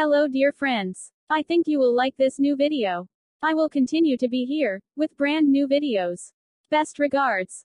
Hello dear friends. I think you will like this new video. I will continue to be here, with brand new videos. Best regards.